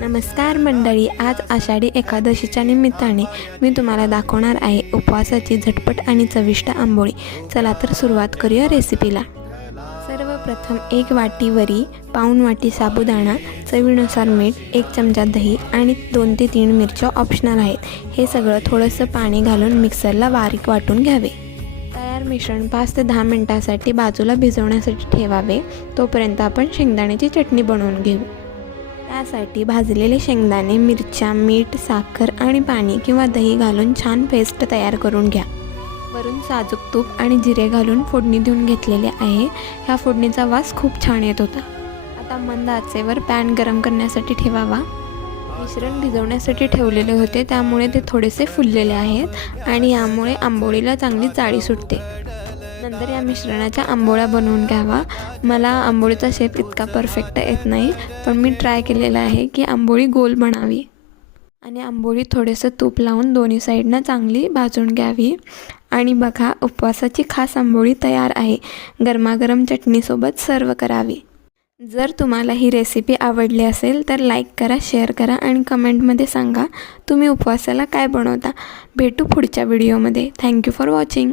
नमस्कार मंडळी, आज आषाढी एकादशीच्या निमित्ताने मी तुम्हाला दाखवणार आहे उपवासाची झटपट आणि चविष्ट आंबोळी। चला तर सुरुवात करूया रेसिपीला। सर्वप्रथम 1 वाटी वरी, पाऊण वाटी साबुदाणा, चवीनुसार मीठ, 1 चमचा दही आणि 2 ते 3 मिरच्या ऑप्शनल आहेत। हे सगळं थोडंसं पाणी घालून मिक्सरला बारीक वाटून घ्यावे। तयार मिश्रण 5 ते 10 मिनिटांसाठी बाजूला भिजवण्यासाठी ठेवावे। तोपर्यंत आपण शेंगदाण्याची चटणी बनवून घेऊ। त्यासाठी भाजलेले शेंगदाणे, मिरच्या, मीठ, साखर आणि पाणी किंवा दही घालून छान पेस्ट तयार करून घ्या। वरून साजूक तूप आणि जिरे घालून फोडणी देऊन घेतलेले आहे। ह्या फोडणीचा वास खूप छान येत होता। आता मंद आचेवर पॅन गरम करण्यासाठी ठेवावा। मिश्रण भिजवण्यासाठी ठेवलेले होते, त्यामुळे ते थोडेसे फुललेले आहेत आणि यामुळे आंबोळीला चांगली जाळी सुटते। नंतर या मिश्रणाच्या आंबोळ्या बनवून घ्यावा। मला आंबोळीचा शेप इतका परफेक्ट येत नाही, पण मी ट्राय केलेला आहे की आंबोळी गोल बनावी आणि आंबोळी थोडेसे तूप लावून दोन्ही साईडनं चांगली भाजून घ्यावी। आणि बघा, उपवासाची खास आंबोळी तयार आहे। गरमागरम चटणीसोबत सर्व करावी। जर तुम्हाला ही रेसिपी आवडली असेल तर लाईक करा, शेअर करा आणि कमेंटमध्ये सांगा तुम्ही उपवासाला काय बनवता। भेटू पुढच्या व्हिडिओमध्ये। Thank you for watching.